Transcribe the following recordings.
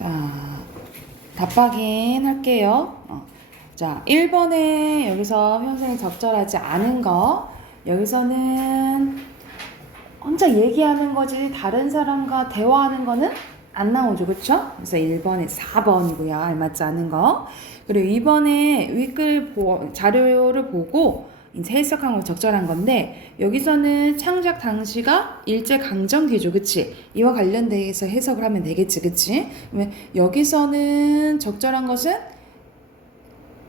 자, 답박인 할게요. 자, 1번에 여기서 형성이 적절하지 않은 거, 여기서는 혼자 얘기하는 거지 다른 사람과 대화하는 거는 안 나오죠, 그쵸? 그래서 1번에 4번이고요, 알맞지 않은 거. 그리고 2번에 윗글 자료를 보고 이제 해석한 거 적절한 건데, 여기서는 창작 당시가 일제강점기죠, 그치? 이와 관련돼서 해석을 하면 되겠지, 그치? 그러면 여기서는 적절한 것은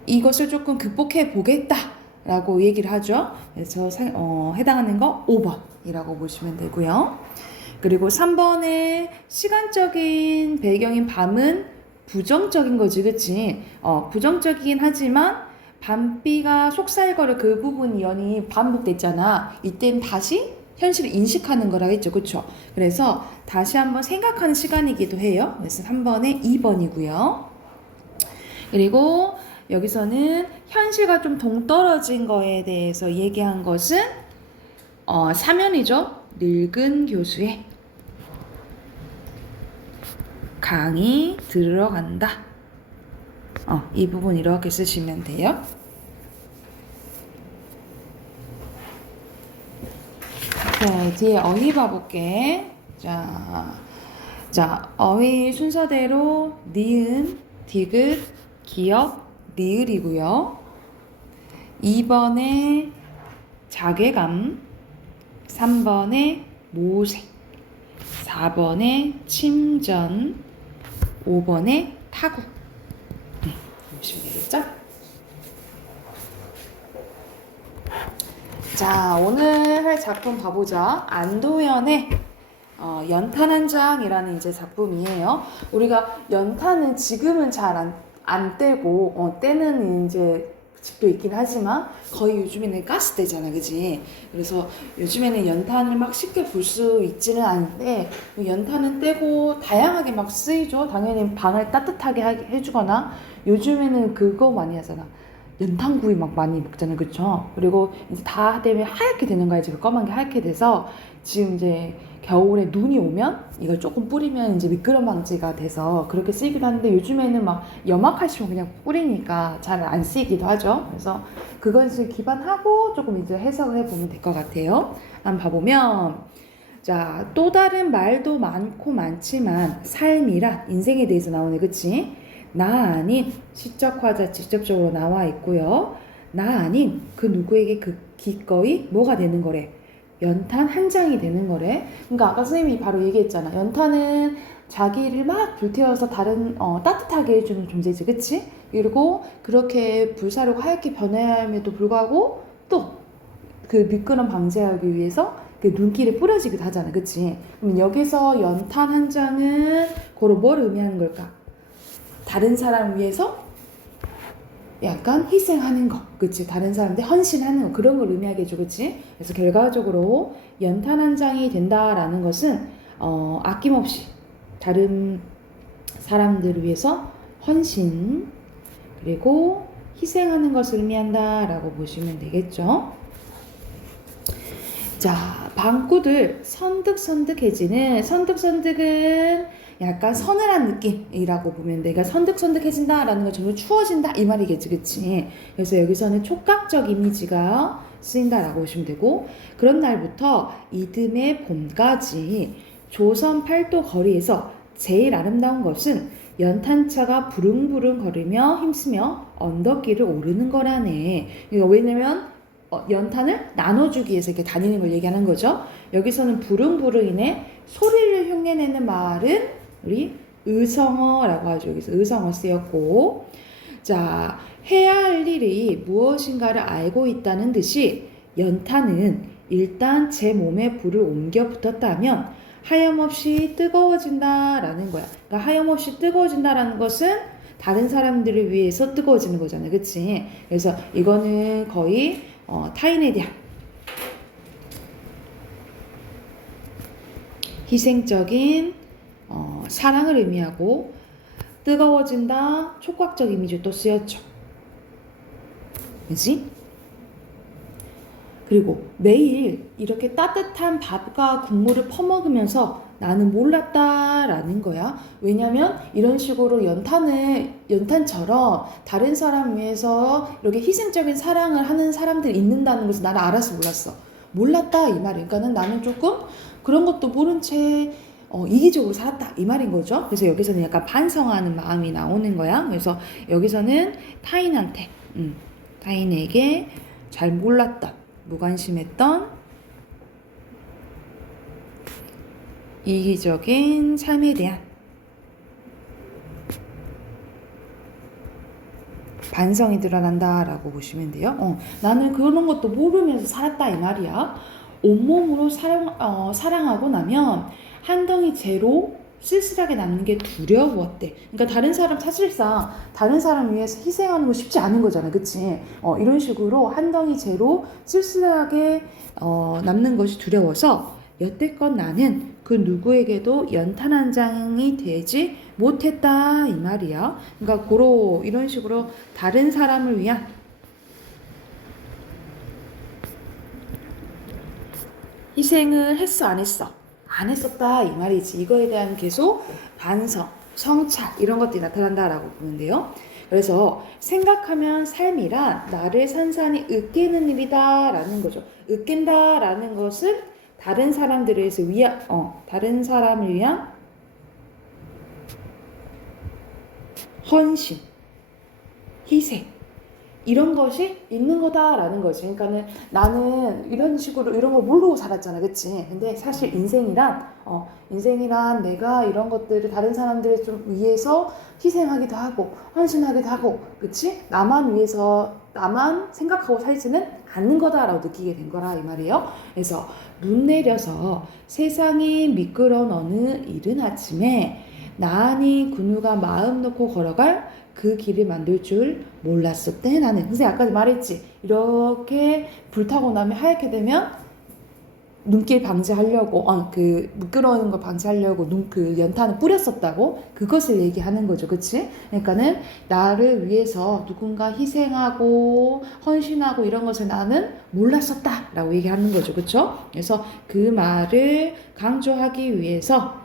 이것을 조금 극복해 보겠다 라고 얘기를 하죠. 그래서 해당하는 거 5번이라고 보시면 되고요. 그리고 3번에 시간적인 배경인 밤은 부정적인 거지, 그치? 부정적이긴 하지만 밤비가 속살거려 그 부분이 연이 반복됐잖아. 이땐 다시 현실을 인식하는 거라 했죠, 그쵸? 그래서 다시 한번 생각하는 시간이기도 해요. 그래서 3번에 2번이고요. 그리고 여기서는 현실과 좀 동떨어진 거에 대해서 얘기한 것은 사면이죠. 늙은 교수의 강의 들어간다. 이 부분 이렇게 쓰시면 돼요. 자, 뒤에 어휘 봐볼게. 자, 어휘 순서대로 니은, 디귿, 기역, 리을이고요. 2번에 자괴감, 3번에 모색, 4번에 침전, 5번에 타구. 보시면 되겠죠? 자, 오늘 할 작품 봐보자. 안도현의 연탄 한 장이라는 이제 작품이에요. 우리가 연탄은 지금은 잘 안 떼고, 때는 이제 집도 있긴 하지만 거의 요즘에는 가스대잖아, 그지? 그래서 요즘에는 연탄을 막 쉽게 볼 수 있지는 않은데, 연탄은 떼고 다양하게 막 쓰이죠. 당연히 방을 따뜻하게 해주거나, 요즘에는 그거 많이 하잖아. 연탄구이 막 많이 먹잖아요, 그쵸? 그리고 이제 다 되면 하얗게 되는 거야. 지금 검은 게 하얗게 돼서 지금 이제 겨울에 눈이 오면 이걸 조금 뿌리면 이제 미끄럼 방지가 돼서 그렇게 쓰이기도 하는데, 요즘에는 막 염화칼슘 그냥 뿌리니까 잘 안 쓰이기도 하죠. 그래서 그것을 기반하고 조금 이제 해석을 해보면 될 것 같아요. 한번 봐보면, 자, 또 다른 말도 많고 많지만 삶이란 인생에 대해서 나오네, 그치? 나 아닌 시적 화자 직접적으로 나와 있고요. 나 아닌 그 누구에게 그 기꺼이 뭐가 되는 거래? 연탄 한 장이 되는 거래. 그러니까 아까 선생님이 바로 얘기했잖아. 연탄은 자기를 막 불태워서 다른 따뜻하게 해주는 존재지, 그치? 그리고 그렇게 불사르고 하얗게 변함에도 불구하고 또 그 미끄럼 방지하기 위해서 그 눈길에 뿌려지기도 하잖아, 그치? 그럼 여기서 연탄 한 장은 고로 뭘 의미하는 걸까? 다른 사람 위해서 약간 희생하는 거, 그치? 다른 사람한테 헌신하는 거, 그런 걸 의미하게 해줘, 그치? 그래서 결과적으로 연탄 한 장이 된다라는 것은 아낌없이 다른 사람들을 위해서 헌신 그리고 희생하는 것을 의미한다라고 보시면 되겠죠. 자, 방구들 선득선득해지는, 선득선득은 약간 서늘한 느낌이라고 보면 돼. 그러니까 선득선득해진다라는 건 점점 추워진다 이 말이겠지, 그치? 그래서 여기서는 촉각적 이미지가 쓰인다라고 보시면 되고, 그런 날부터 이듬해 봄까지 조선 팔도 거리에서 제일 아름다운 것은 연탄차가 부릉부릉 거리며 힘쓰며 언덕길을 오르는 거라네. 그러니까 왜냐면 연탄을 나눠주기 위해서 이렇게 다니는 걸 얘기하는 거죠. 여기서는 부릉부릉이네. 소리를 흉내내는 말은 우리 의성어라고 하죠. 여기서 의성어 쓰였고, 자, 해야 할 일이 무엇인가를 알고 있다는 듯이 연탄은 일단 제 몸에 불을 옮겨 붙었다면 하염없이 뜨거워진다라는 거야. 그러니까 하염없이 뜨거워진다라는 것은 다른 사람들을 위해서 뜨거워지는 거잖아요, 그치? 그래서 이거는 거의 타인에 대한 희생적인 사랑을 의미하고, 뜨거워진다 촉각적 이미지 또 쓰였죠, 그치? 그리고 매일 이렇게 따뜻한 밥과 국물을 퍼먹으면서 나는 몰랐다라는 거야. 왜냐면 이런 식으로 연탄처럼 다른 사람 위해서 이렇게 희생적인 사랑을 하는 사람들이 있는다는 것을 나는 알아서 몰랐어. 몰랐다 이 말이야. 그러니까는 나는 조금 그런 것도 모른 채 이기적으로 살았다 이 말인 거죠. 그래서 여기서는 약간 반성하는 마음이 나오는 거야. 그래서 여기서는 타인한테 타인에게 잘 몰랐던 무관심했던 이기적인 삶에 대한 반성이 드러난다라고 보시면 돼요. 나는 그런 것도 모르면서 살았다 이 말이야. 온몸으로 사랑하고 나면 한 덩이 재로 쓸쓸하게 남는 게 두려웠대. 그러니까 사실상 다른 사람 위해서 희생하는 거 쉽지 않은 거잖아, 그치? 이런 식으로 한 덩이 재로 쓸쓸하게 남는 것이 두려워서 여태껏 나는 그 누구에게도 연탄 한 장이 되지 못했다 이 말이야. 그러니까 이런 식으로 다른 사람을 위한 희생을 했어 안 했어? 안 했었다 이 말이지. 이거에 대한 계속 반성, 성찰 이런 것들이 나타난다라고 보면 돼요. 그래서 생각하면 삶이란 나를 산산이 으깨는 일이다 라는 거죠. 으깬다라는 것은 다른 사람들에 의해서 다른 사람을 위한 헌신, 희생 이런 것이 있는 거다라는 거지. 그러니까는 나는 이런 식으로 이런 걸 모르고 살았잖아, 그치? 근데 사실 인생이란 내가 이런 것들을 다른 사람들을 좀 위해서 희생하기도 하고 헌신하기도 하고, 그치? 나만 위해서 나만 생각하고 살지는 않는 거다라고 느끼게 된 거라 이 말이에요. 그래서 눈 내려서 세상이 미끄러운 어느 이른 아침에 나란히 군우가 마음 놓고 걸어갈 그 길을 만들 줄 몰랐었대 나는. 그래서 아까 말했지, 이렇게 불타고 나면 하얗게 되면 눈길 방지하려고 그 미끄러우는 걸 방지하려고 그 연탄을 뿌렸었다고, 그것을 얘기하는 거죠, 그치? 그러니까는 나를 위해서 누군가 희생하고 헌신하고 이런 것을 나는 몰랐었다라고 얘기하는 거죠, 그쵸? 그래서 그 말을 강조하기 위해서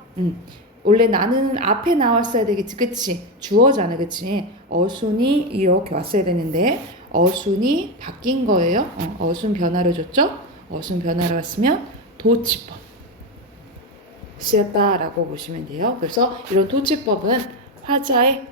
원래 나는 앞에 나왔어야 되겠지, 그치? 주어잖아, 그치? 어순이 이렇게 왔어야 되는데 어순이 바뀐 거예요. 어순 변화를 줬죠? 어순 변화를 왔으면 도치법 쓰였다라고 보시면 돼요. 그래서 이런 도치법은 화자의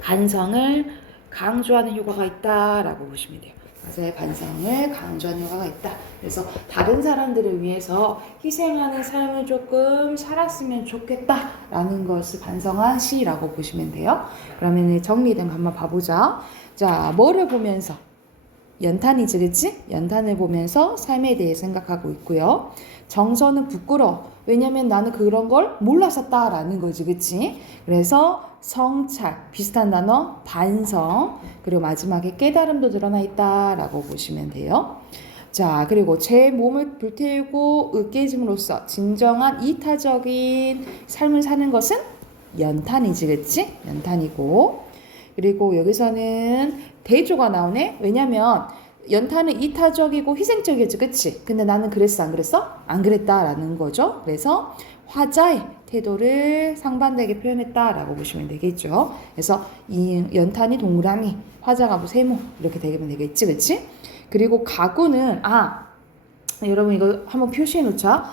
반성을 강조하는 효과가 있다라고 보시면 돼요. 화자의 반성을 강조하는 효과가 있다. 그래서 다른 사람들을 위해서 희생하는 삶을 조금 살았으면 좋겠다라는 것을 반성한 시라고 보시면 돼요. 그러면 정리된 거 한번 봐보자. 자, 뭐를 보면서? 연탄이지, 그치? 연탄을 보면서 삶에 대해 생각하고 있고요. 정서는 부끄러워. 왜냐면 나는 그런 걸 몰랐었다라는 거지, 그치? 그래서 성찰, 비슷한 단어, 반성, 그리고 마지막에 깨달음도 드러나 있다라고 보시면 돼요. 자, 그리고 제 몸을 불태우고 으깨짐으로써 진정한 이타적인 삶을 사는 것은 연탄이지, 그치? 연탄이고. 그리고 여기서는 대조가 나오네. 왜냐면 연탄은 이타적이고 희생적이었지, 그치? 근데 나는 그랬어, 안 그랬어? 안 그랬다라는 거죠. 그래서 화자의 태도를 상반되게 표현했다라고 보시면 되겠죠. 그래서 이 연탄이 동그라미, 화자가 뭐 세모 이렇게 되면 되겠지, 그치? 그리고 가구는 여러분 이거 한번 표시해 놓자.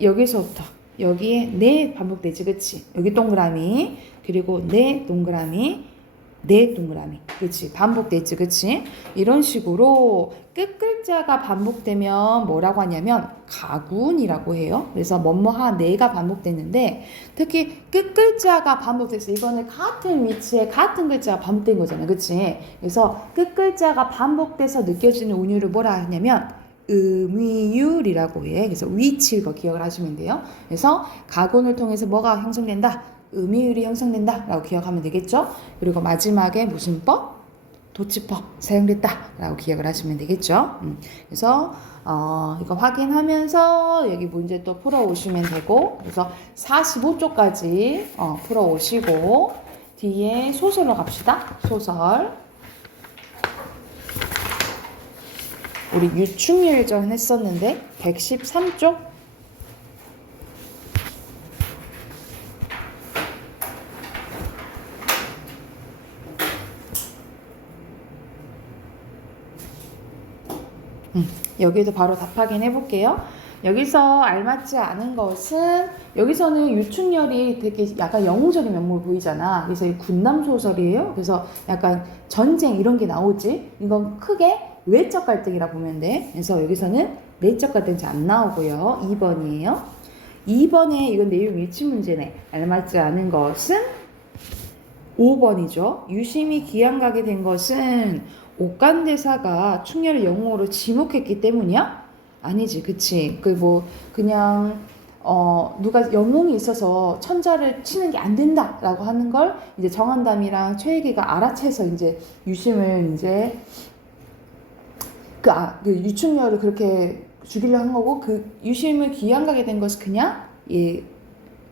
여기서부터 여기에 네 반복되지, 그치? 여기 동그라미, 그리고 네 동그라미, 네 동그라미, 그치? 반복되지, 그치? 이런 식으로 끝글자가 반복되면 뭐라고 하냐면 가군이라고 해요. 그래서 뭐뭐하 네가 반복됐는데 특히 끝글자가 반복됐어. 이거는 같은 위치에 같은 글자가 반복된 거잖아, 그치? 그래서 끝글자가 반복돼서 느껴지는 운율을 뭐라 하냐면 음위율이라고 해. 그래서 위치 이거 기억을 하시면 돼요. 그래서 가군을 통해서 뭐가 형성된다? 음위율이 형성된다 라고 기억하면 되겠죠. 그리고 마지막에 무슨 법? 도치법 사용됐다 라고 기억을 하시면 되겠죠. 그래서 이거 확인하면서 여기 문제 또 풀어오시면 되고, 그래서 45쪽까지 풀어오시고 뒤에 소설로 갑시다. 소설. 우리 유충일전 했었는데 113쪽. 여기도 바로 답 확인해 볼게요. 여기서 알맞지 않은 것은, 여기서는 유충열이 되게 약간 영웅적인 면모를 보이잖아. 그래서 이 군남 소설이에요. 그래서 약간 전쟁 이런 게 나오지. 이건 크게 외적 갈등이라 보면 돼. 그래서 여기서는 내적 갈등이 안 나오고요. 2번이에요. 2번에 이건 내용 일치 문제네. 알맞지 않은 것은 5번이죠. 유심히 기양가게 된 것은 옥간대사가 충렬을 영웅으로 지목했기 때문이야? 아니지, 그치? 그냥 누가 영웅이 있어서 천자를 치는 게 안 된다라고 하는 걸 이제 정한담이랑 최애기가 알아채서 이제 유심을 이제 그 유충렬을 그렇게 죽이려 한 거고, 그 유심을 기양가게 된 것은 그냥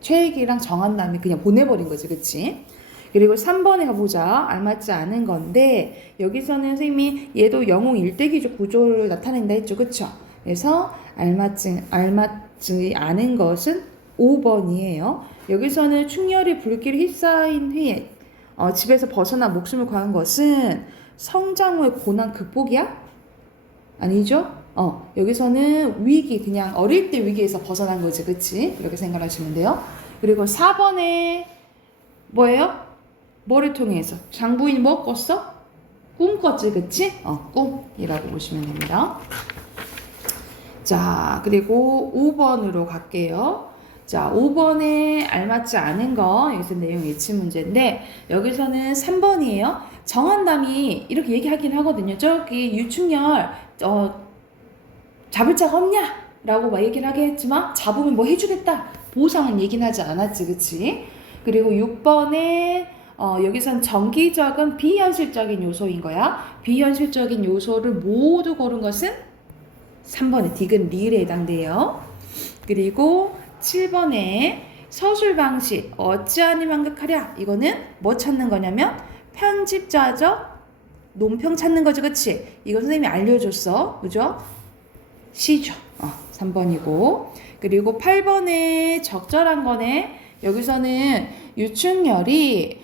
최애기랑 정한담이 그냥 보내버린 거지, 그치? 그리고 3번에 가보자. 알맞지 않은 건데, 여기서는 선생님이 얘도 영웅 일대기적 구조를 나타낸다 했죠, 그쵸? 그래서 알맞지 않은 것은 5번이에요. 여기서는 충렬이 불길을 휩싸인 후에 집에서 벗어나 목숨을 구한 것은 성장 후의 고난 극복이야? 아니죠? 여기서는 위기, 그냥 어릴 때 위기에서 벗어난 거지, 그치? 이렇게 생각하시면 돼요. 그리고 4번에 뭐예요? 뭐를 통해서? 장부인이 뭐 꿨어? 꿈 꿨지, 그치? 꿈이라고 보시면 됩니다. 자, 그리고 5번으로 갈게요. 자, 5번에 알맞지 않은 거, 여기서 내용 일치 문제인데, 여기서는 3번이에요. 정한담이 이렇게 얘기하긴 하거든요. 저기 유충렬, 잡을 자가 없냐? 라고 막 얘기를 하긴 했지만, 잡으면 뭐 해주겠다. 보상은 얘기는 하지 않았지, 그치? 그리고 6번에, 여기선 정기적인 비현실적인 요소인 거야. 비현실적인 요소를 모두 고른 것은 3번의 디귿 리을에 해당돼요. 그리고 7번에 서술 방식 어찌하니 망극하랴, 이거는 뭐 찾는 거냐면 편집자적 논평 찾는 거죠, 그치? 이건 선생님이 알려줬어, 그죠? 시죠. 3번이고. 그리고 8번에 적절한 거네. 여기서는 유충렬이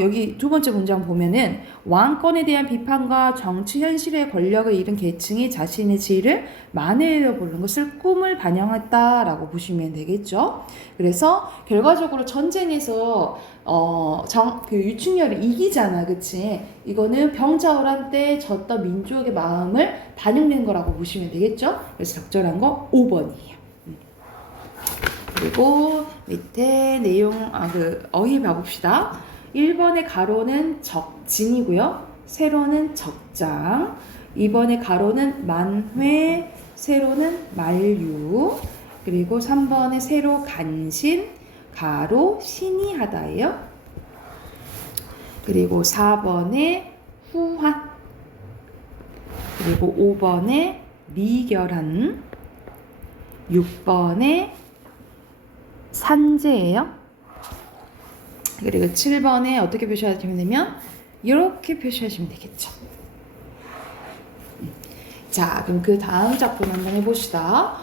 여기 두 번째 문장 보면은 왕권에 대한 비판과 정치 현실의 권력을 잃은 계층이 자신의 지위를 만회하려 보는 것을 꿈을 반영했다라고 보시면 되겠죠. 그래서 결과적으로 전쟁에서 그 유충렬이 이기잖아, 그치? 이거는 병자호란 때 졌던 민족의 마음을 반영된 거라고 보시면 되겠죠. 그래서 적절한 거 5번이에요. 그리고 밑에 내용, 어휘 봐봅시다. 1번의 가로는 적진이고요. 세로는 적장. 2번의 가로는 만회, 세로는 만류. 그리고 3번의 세로 간신, 가로 신이하다예요. 그리고 4번의 후한. 그리고 5번의 미결한. 6번의 산재예요. 그리고 7번에 어떻게 표시하시면 되면 이렇게 표시하시면 되겠죠. 자, 그럼 그 다음 작품 한번 해봅시다.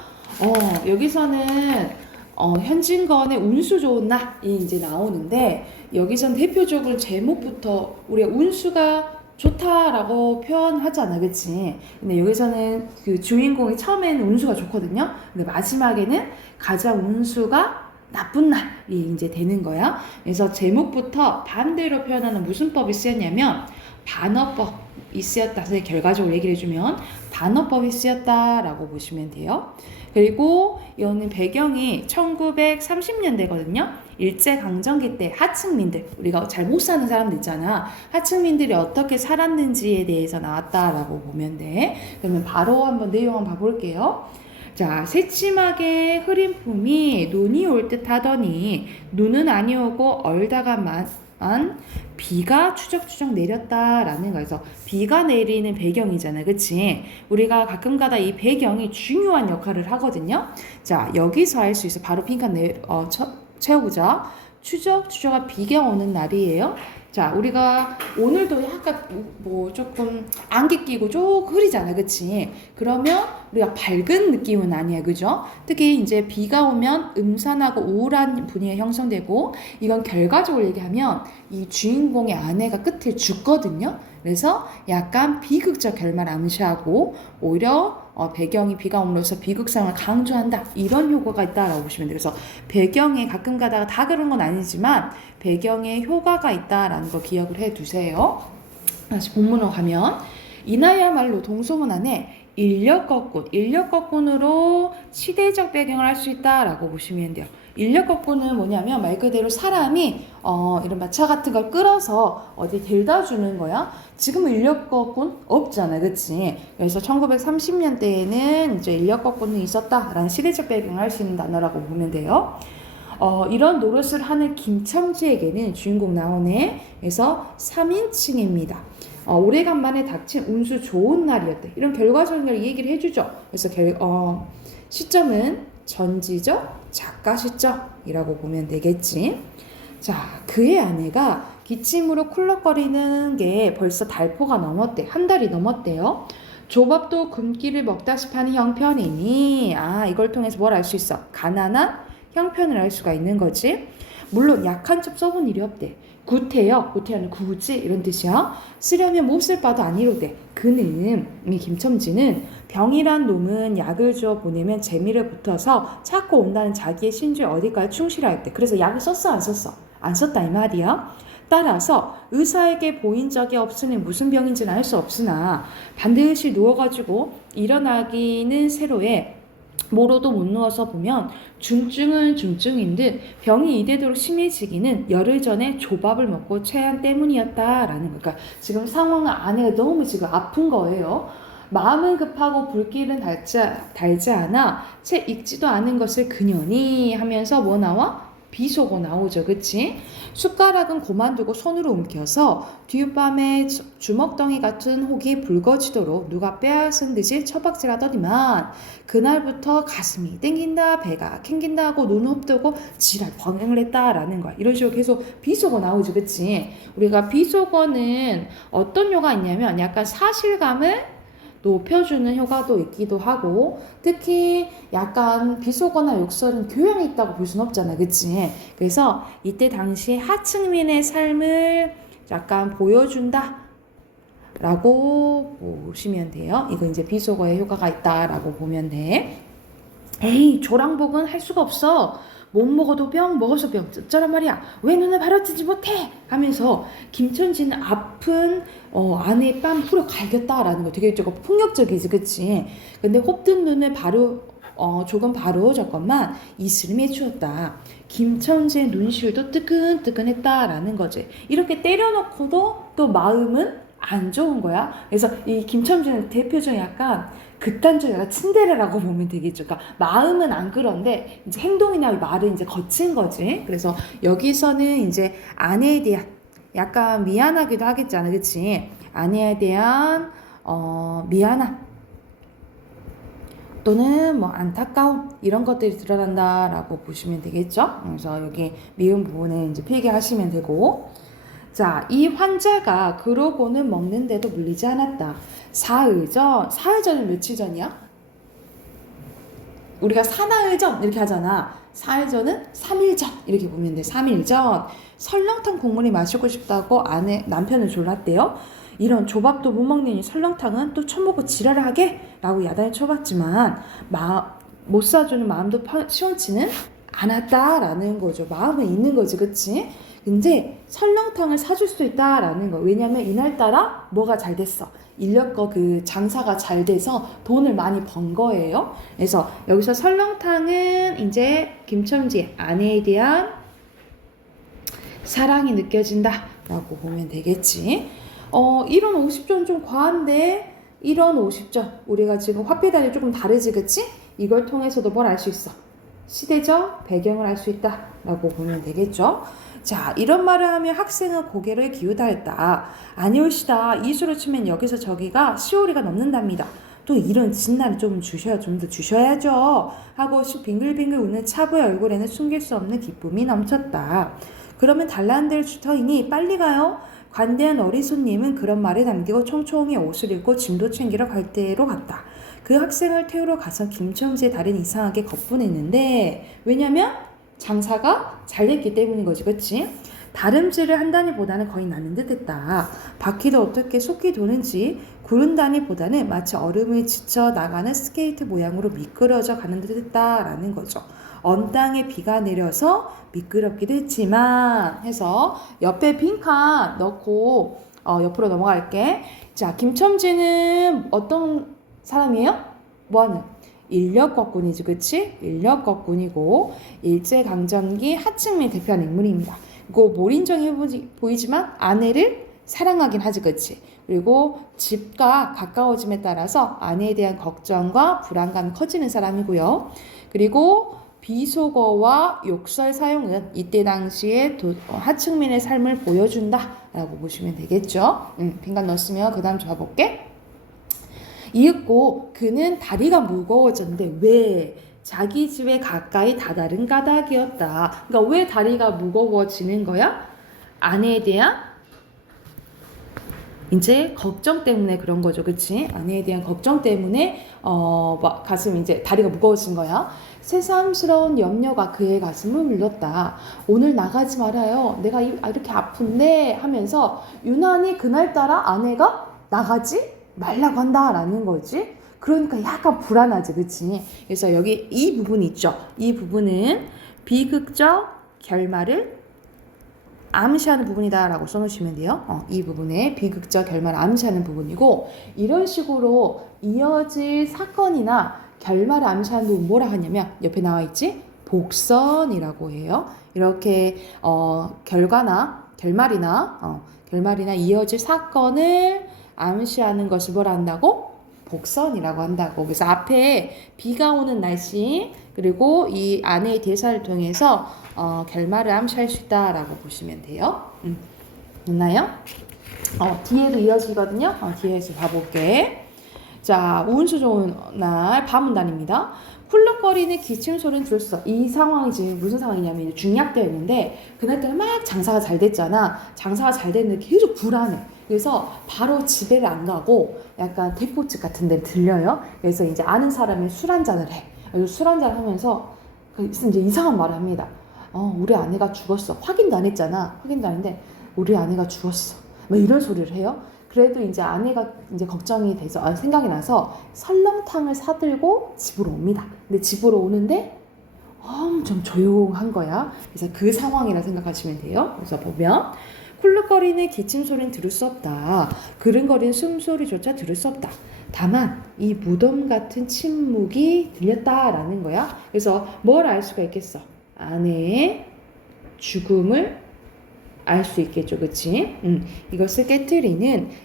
여기서는 현진건의 운수 좋은 날이 이제 나오는데, 여기선 대표적으로 제목부터 우리가 운수가 좋다라고 표현하잖아, 그치? 근데 여기서는 그 주인공이 처음에는 운수가 좋거든요. 근데 마지막에는 가장 운수가 나쁜 날이 이제 되는 거야. 그래서 제목부터 반대로 표현하는 무슨 법이 쓰였냐면 반어법이 쓰였다. 선생님 결과적으로 얘기를 해주면 반어법이 쓰였다라고 보시면 돼요. 그리고 이거는 배경이 1930년대거든요. 일제강점기 때 하층민들, 우리가 잘 못 사는 사람들 있잖아. 하층민들이 어떻게 살았는지에 대해서 나왔다라고 보면 돼. 그러면 바로 한번 내용 한번 봐볼게요. 자, 새침하게 흐린 품이 눈이 올 듯 하더니 눈은 아니오고 얼다가만 비가 추적추적 내렸다라는 거에서 비가 내리는 배경이잖아, 그치? 우리가 가끔가다 이 배경이 중요한 역할을 하거든요. 자, 여기서 알 수 있어. 바로 빈칸 채워보자. 추적추적한 비가 오는 날이에요. 자, 우리가 오늘도 약간 뭐 조금 안개 끼고 조금 흐리잖아, 그치? 그러면 우리가 밝은 느낌은 아니야, 그죠? 특히 이제 비가 오면 음산하고 우울한 분위기가 형성되고, 이건 결과적으로 얘기하면 이 주인공의 아내가 끝에 죽거든요. 그래서 약간 비극적 결말 암시하고 오히려 배경이 비가 옴으로써 비극상을 강조한다, 이런 효과가 있다라고 보시면 돼요. 그래서 배경에 가끔 가다가 다 그런 건 아니지만 배경에 효과가 있다라는 거 기억을 해 두세요. 다시 본문으로 가면 이나야말로 동소문 안에 인력거꾼으로 시대적 배경을 할 수 있다라고 보시면 돼요. 인력거꾼은 뭐냐면 말 그대로 사람이 이런 마차 같은 걸 끌어서 어디 데려다 주는 거야. 지금은 인력거꾼 없잖아, 그치? 그래서 1930년대에는 이제 인력거꾼이 있었다라는 시대적 배경을 할 수 있는 단어라고 보면 돼요. 이런 노릇을 하는 김첨지에게는 주인공 나오네. 그래서 3인칭입니다. 오래간만에 닥친 운수 좋은 날이었대. 이런 결과적인 걸 얘기를 해주죠. 그래서 시점은 전지적, 작가 시점이라고 보면 되겠지. 자, 그의 아내가 기침으로 쿨럭거리는 게 벌써 달포가 넘었대. 한 달이 넘었대요. 조밥도 금기를 먹다시피 하는 형편이니, 이걸 통해서 뭘 알 수 있어? 가난한 형편을 알 수가 있는 거지. 물론 약한 척 써본 일이 없대. 구태여, 구태여는 굳이 이런 뜻이야. 쓰려면 못 쓸 바도 아니로돼. 그는, 이 김첨지는 병이란 놈은 약을 주어 보내면 재미를 붙어서 찾고 온다는 자기의 신주에 어디까지 충실하였대. 그래서 약을 썼어, 안 썼어? 안 썼다 이 말이야. 따라서 의사에게 보인 적이 없으니 무슨 병인지는 알 수 없으나 반드시 누워가지고 일어나기는 새로에 모로도 못 누워서 보면 중증은 중증인 듯 병이 이대도록 심해지기는 열흘 전에 조밥을 먹고 체한 때문이었다라는 거. 그러니까 지금 상황은 아내가 너무 지금 아픈 거예요. 마음은 급하고 불길은 달지 않아 채 익지도 않은 것을 그녀니 하면서 뭐 나와? 비속어 나오죠, 그치? 숟가락은 고만두고 손으로 움켜서 뒤밤에 주먹덩이 같은 혹이 붉어지도록 누가 빼앗은 듯이 처박질하더니만 그날부터 가슴이 땡긴다, 배가 캥긴다 하고 눈 흡뜨고 지랄 번행을 했다라는 거야. 이런 식으로 계속 비속어 나오죠, 그치? 우리가 비속어는 어떤 효과가 있냐면 약간 사실감을 높여주는 효과도 있기도 하고, 특히 약간 비속어나 욕설은 교양이 있다고 볼 수는 없잖아, 그치? 그래서 이때 당시 하층민의 삶을 약간 보여준다 라고 보시면 돼요. 이거 이제 비속어의 효과가 있다라고 보면 돼. 에이, 조랑복은 할 수가 없어. 못 먹어도 병, 먹어서 병. 어쩌란 말이야. 왜 눈을 바라뜨지 못해? 하면서 김천지는 아픈 아내의 뺨 후려 갈겼다라는 거. 되게 조금 폭력적이지, 그치? 근데 홉든 눈을 조금 바로졌건만 이슬림에 추웠다. 김천지의 눈시울도 뜨끈뜨끈했다라는 거지. 이렇게 때려놓고도 또 마음은 안 좋은 거야. 그래서 이 김첨지는 대표적인 약간 극단적인 츤데레라고 보면 되겠죠. 그러니까 마음은 안 그런데 이제 행동이나 말은 이제 거친 거지. 그래서 여기서는 이제 아내에 대한 약간 미안하기도 하겠잖아, 그치? 아내에 대한 미안함 또는 뭐 안타까움 이런 것들이 드러난다라고 보시면 되겠죠. 그래서 여기 미음 부분에 이제 필기하시면 되고. 자, 이 환자가 그러고는 먹는데도 물리지 않았다. 사흘 전은 며칠 전이야? 우리가 사나흘 전 이렇게 하잖아. 사흘 전은 3일 전 이렇게 보면 돼. 3일 전 설렁탕 국물이 마시고 싶다고 남편을 졸랐대요. 이런 조밥도 못 먹는 이 설렁탕은 또 처먹고 지랄을 하게? 라고 야단을 쳐봤지만 못 사주는 마음도 시원치는 않았다라는 거죠. 마음은 있는 거지, 그치? 근데 설렁탕을 사줄 수도 있다라는 거. 왜냐면 이날따라 뭐가 잘 됐어. 인력거 그 장사가 잘 돼서 돈을 많이 번 거예요. 그래서 여기서 설렁탕은 이제 김첨지 아내에 대한 사랑이 느껴진다라고 보면 되겠지. 1원 50전 좀 과한데 1원 50전 우리가 지금 화폐 단위 조금 다르지, 그치? 이걸 통해서도 뭘 알 수 있어? 시대적 배경을 알 수 있다라고 보면 되겠죠. 자, 이런 말을 하면 학생은 고개를 기우다했다. 아니올시다. 이수로 치면 여기서 저기가 시오리가 넘는답니다. 또 이런 진단을 좀 더 주셔야죠. 하고 빙글빙글 웃는 차부의 얼굴에는 숨길 수 없는 기쁨이 넘쳤다. 그러면 달라한들 터이니 빨리 가요. 관대한 어린 손님은 그런 말을 남기고 총총히 옷을 입고 짐도 챙기러 갈 때로 갔다. 그 학생을 태우러 가서 김첨지의 다리는 이상하게 거뿐했는데 왜냐면 장사가 잘 됐기 때문인 거지, 그치? 다름질을 한다니보다는 거의 나는 듯했다. 바퀴도 어떻게 속히 도는지 구른다니보다는 마치 얼음을 지쳐 나가는 스케이트 모양으로 미끄러져 가는 듯했다라는 거죠. 언 땅에 비가 내려서 미끄럽기도 했지만 해서 옆에 빈칸 넣고 옆으로 넘어갈게. 자, 김첨지는 어떤 사람이에요? 뭐하는? 인력거꾼이지, 그치? 인력거꾼이고 일제강점기 하층민 대표하는 인물입니다. 그 몰인정해 보이지만 아내를 사랑하긴 하지, 그치? 그리고 집과 가까워짐에 따라서 아내에 대한 걱정과 불안감이 커지는 사람이고요. 그리고 비속어와 욕설 사용은 이때 당시에 하층민의 삶을 보여준다라고 보시면 되겠죠. 빈칸 넣었으면 그 다음 줘볼게. 이윽고 그는 다리가 무거워졌는데 왜? 자기 집에 가까이 다다른 까닭이었다. 그러니까 왜 다리가 무거워지는 거야? 아내에 대한 이제 걱정 때문에 그런 거죠, 그치? 아내에 대한 걱정 때문에 가슴이 이제 다리가 무거워진 거야. 새삼스러운 염려가 그의 가슴을 눌렀다. 오늘 나가지 말아요. 내가 이렇게 아픈데 하면서 유난히 그날따라 아내가 나가지 말라고 한다라는 거지. 그러니까 약간 불안하지, 그치? 그래서 여기 이 부분 있죠. 이 부분은 비극적 결말을 암시하는 부분이다 라고 써놓으시면 돼요. 이 부분에 비극적 결말을 암시하는 부분이고 이런 식으로 이어질 사건이나 결말을 암시하는 부분 뭐라 하냐면 옆에 나와 있지? 복선이라고 해요. 이렇게 결말이나 이어질 사건을 암시하는 것을 뭐라 한다고? 복선이라고 한다고. 그래서 앞에 비가 오는 날씨 그리고 이 아내의 대사를 통해서 결말을 암시할 수 있다라고 보시면 돼요. 됐나요? 뒤에도 이어지거든요. 뒤에서 봐볼게. 자, 운수 좋은 날 밤문단입니다. 훌럭거리는 기침 소리는 들었어. 이 상황이 지금 무슨 상황이냐면 중약되어 있는데 그날따라 막 장사가 잘 됐잖아. 장사가 잘 됐는데 계속 불안해. 그래서 바로 집에를 안 가고 약간 대포집 같은 데 들려요. 그래서 이제 아는 사람이 술 한잔을 해. 그래서 술 한잔 하면서 이제 이상한 말을 합니다. 우리 아내가 죽었어. 확인도 안 했잖아. 확인도 안 했는데 우리 아내가 죽었어. 막 이런 소리를 해요. 그래도 이제 아내가 이제 걱정이 돼서 생각이 나서 설렁탕을 사들고 집으로 옵니다. 근데 집으로 오는데 엄청 조용한 거야. 그래서 그 상황이라 생각하시면 돼요. 그래서 보면 쿨룩거리는 기침 소리는 들을 수 없다. 그릉거리는 숨소리조차 들을 수 없다. 다만 이 무덤 같은 침묵이 들렸다라는 거야. 그래서 뭘 알 수가 있겠어? 아내의 죽음을 알 수 있겠죠, 그치? 이것을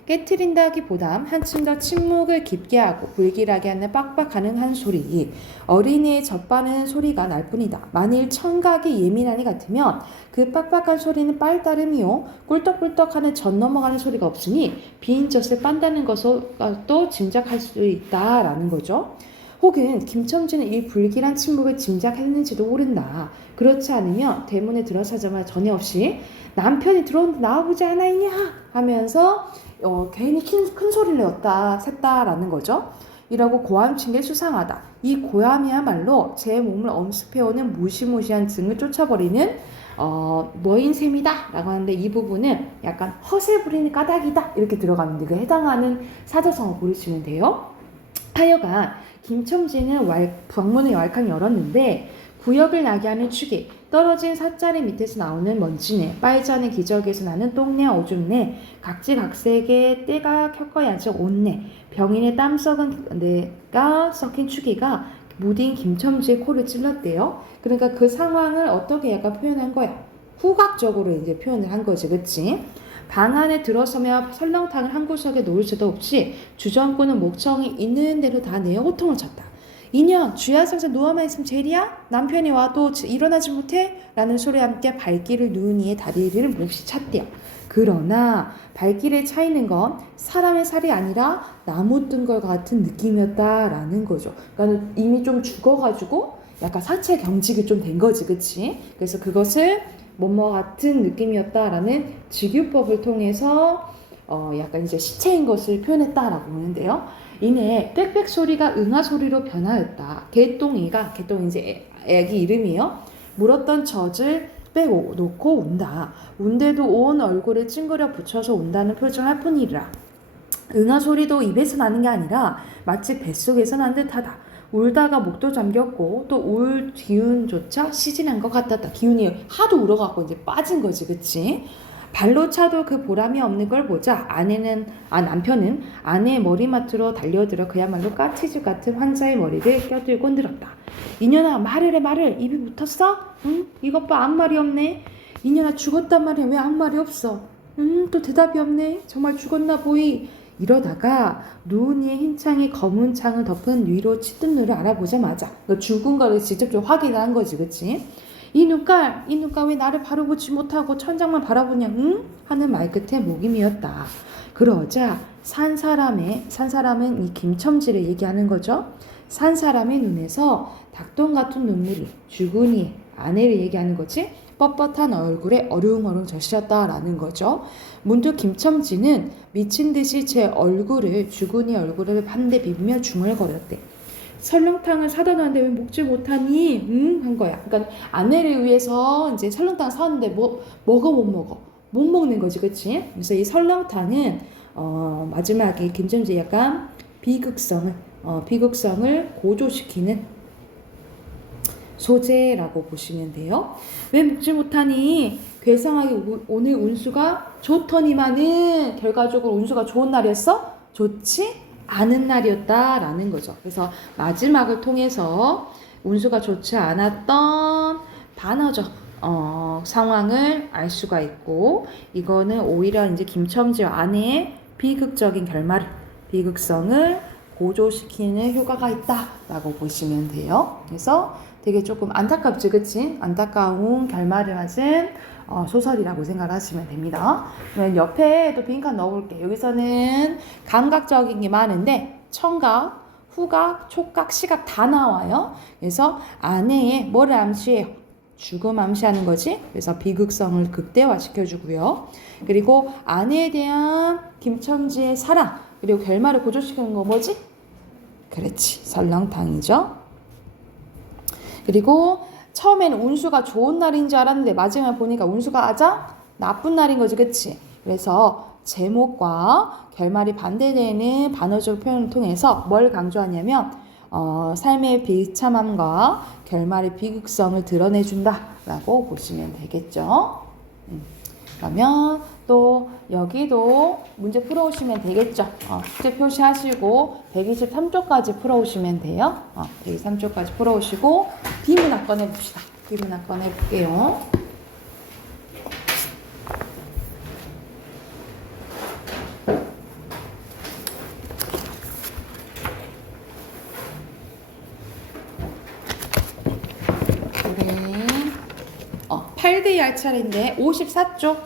깨트린다기보다 한층 더 침묵을 깊게 하고 불길하게 하는 빡빡하는 한 소리. 어린이의 젖바르는 소리가 날 뿐이다. 만일 청각이 예민하니 같으면 그 빡빡한 소리는 빨따름이요. 꿀떡꿀떡하는 젖 넘어가는 소리가 없으니 빈 젖을 빤다는 것도 짐작할 수 있다라는 거죠. 혹은 김첨지는 이 불길한 침묵을 짐작했는지도 모른다. 그렇지 않으면 대문에 들어서자마자 전혀 없이 남편이 들어오는데 나와보지 않았냐 하면서 괜히 큰 소리를 냈다라는 거죠. 이라고 고함친 게 수상하다. 이 고함이야말로 제 몸을 엄습해오는 무시무시한 증을 쫓아버리는 뭐인 셈이다 라고 하는데 이 부분은 약간 허세 부리는 까닭이다 이렇게 들어가는데 그 해당하는 사자성어 고르시면 돼요. 하여간 김첨지는 방문을 왈칵 열었는데 구역을 나게 하는 축이 떨어진 삿자리 밑에서 나오는 먼지네 빨지 않은 기저귀에서 나는 똥내 오줌내 각지각색의 때가 켜꺼야지 옷내 병인의 땀 썩은 내가 썩힌 축이가 무딘 김첨지의 코를 찔렀대요. 그러니까 그 상황을 어떻게 약간 표현한 거야? 후각적으로 이제 표현을 한 거지, 그치? 방 안에 들어서며 설렁탕을 한 구석에 놓을 수도 없이 주정꾼은 목청이 있는 대로 다 내어 호통을 쳤다. 이년 주야성에서 누워만 있으면 제일이야? 남편이 와도 일어나지 못해? 라는 소리와 함께 발길을 누운 이의 다리를 몹시 찼대요. 그러나 발길에 차이는 건 사람의 살이 아니라 나무 뜬 것 같은 느낌이었다라는 거죠. 그러니까 이미 좀 죽어가지고 약간 사체 경직이 좀 된 거지, 그치? 그래서 그것을 뭐뭐 같은 느낌이었다라는 직유법을 통해서 약간 이제 시체인 것을 표현했다라고 보는데요. 이내 빽빽 소리가 응아 소리로 변하였다. 개똥이가 이제 애기 이름이에요. 물었던 젖을 빼고 놓고 운다. 운대도 온 얼굴에 찡그려 붙여서 운다는 표정을 할 뿐이라. 응아 소리도 입에서 나는 게 아니라 마치 뱃속에서 난 듯하다. 울다가 목도 잠겼고 또 울 기운조차 시진한 것 같았다. 기운이 하도 울어갖고 이제 빠진 거지, 그치? 발로 차도 그 보람이 없는 걸 보자 남편은 아내의 머리맡으로 달려들어 그야말로 까치집 같은 환자의 머리를 껴들고 늘었다. 이년아, 말을 해, 말을. 입이 붙었어? 응? 이것 봐, 아무 말이 없네. 이년아, 죽었단 말이야. 왜 아무 말이 없어? 또 대답이 없네. 정말 죽었나 보이. 이러다가 눈 위에 흰 창이 검은 창을 덮은 위로 치뜬 눈을 알아보자마자 죽은 거를 직접적으로 확인을 한 거지, 그치? 이 눈깔 왜 나를 바로 보지 못하고 천장만 바라보냐, 응? 하는 말끝에 목이 미었다. 그러자 산 사람은 이 김첨지를 얘기하는 거죠. 산 사람의 눈에서 닭똥 같은 눈물이 주근이의 아내를 얘기하는 거지. 뻣뻣한 얼굴에 어릉어릉 젖으셨다라는 거죠. 문득 김첨지는 미친 듯이 주근이 얼굴을 한 대 비비며 중얼거렸대. 설렁탕을 사다 놨는데 왜 먹지 못하니? 응? 한 거야. 그러니까 아내를 위해서 이제 설렁탕 사왔는데 먹어 못 먹어? 못 먹는 거지, 그치? 그래서 이 설렁탕은 마지막에 김첨지 약간 비극성을 고조시키는 소재라고 보시면 돼요. 왜 먹지 못하니? 괴상하게 오늘 운수가 좋더니만은 결과적으로 운수가 좋은 날이었어? 좋지 않은 날이었다라는 거죠. 그래서 마지막을 통해서 운수가 좋지 않았던 반어적 상황을 알 수가 있고, 이거는 오히려 이제 김첨지와 아내의 비극성을 고조시키는 효과가 있다라고 보시면 돼요. 그래서 되게 조금 안타깝지, 그치? 안타까운 결말을 맞은 소설이라고 생각하시면 됩니다. 그러면 옆에 또 빈칸 넣어볼게요. 여기서는 감각적인 게 많은데 청각, 후각, 촉각, 시각 다 나와요. 그래서 아내의 뭐를 암시해요? 죽음 암시하는 거지. 그래서 비극성을 극대화시켜주고요. 그리고 아내에 대한 김첨지의 사랑, 그리고 결말을 고조시키는 거 뭐지? 그렇지, 설렁탕이죠. 그리고 처음에는 운수가 좋은 날인 줄 알았는데 마지막에 보니까 운수가 아주 나쁜 날인 거지, 그치? 그래서 제목과 결말이 반대되는 반어적 표현을 통해서 뭘 강조하냐면 삶의 비참함과 결말의 비극성을 드러내준다라고 보시면 되겠죠. 그러면 또 여기도 문제 풀어오시면 되겠죠. 숙제 표시하시고 123쪽까지 풀어오시면 돼요. 123쪽까지 풀어오시고 비문학 꺼내봅시다. 비문학 꺼내볼게요. 네. 8대 할 차례인데 54쪽.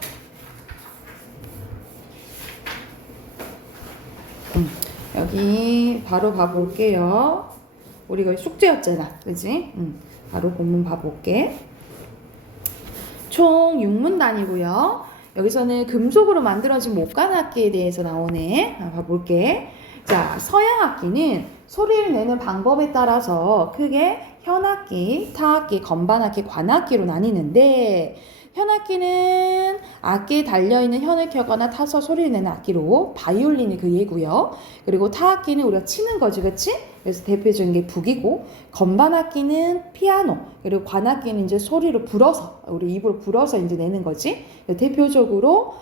여기 바로 봐볼게요. 우리가 숙제였잖아, 그지? 바로 본문 봐볼게. 총 6문단이고요. 여기서는 금속으로 만들어진 목관악기에 대해서 나오네. 봐볼게. 자, 서양악기는 소리를 내는 방법에 따라서 크게 현악기, 타악기, 건반악기, 관악기로 나뉘는데, 현악기는 악기에 달려있는 현을 켜거나 타서 소리를 내는 악기로 바이올린이 그 예고요. 그리고 타악기는 우리가 치는 거지, 그치? 그래서 대표적인 게 북이고, 건반악기는 피아노, 그리고 관악기는 이제 소리로 불어서, 우리 입으로 불어서 이제 내는 거지. 대표적으로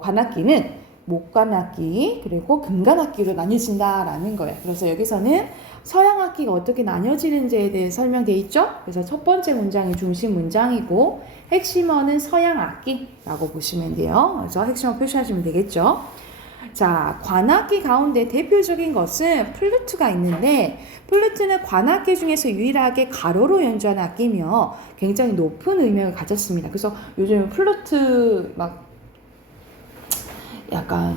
관악기는 목관악기 그리고 금관악기로 나뉘어진다라는 거예요. 그래서 여기서는 서양악기가 어떻게 나뉘어지는지에 대해 설명되어 있죠. 그래서 첫 번째 문장이 중심 문장이고 핵심어는 서양악기라고 보시면 돼요. 그래서 핵심어 표시하시면 되겠죠. 자, 관악기 가운데 대표적인 것은 플루트가 있는데, 플루트는 관악기 중에서 유일하게 가로로 연주하는 악기며 굉장히 높은 음역을 가졌습니다. 그래서 요즘 플루트 막 약간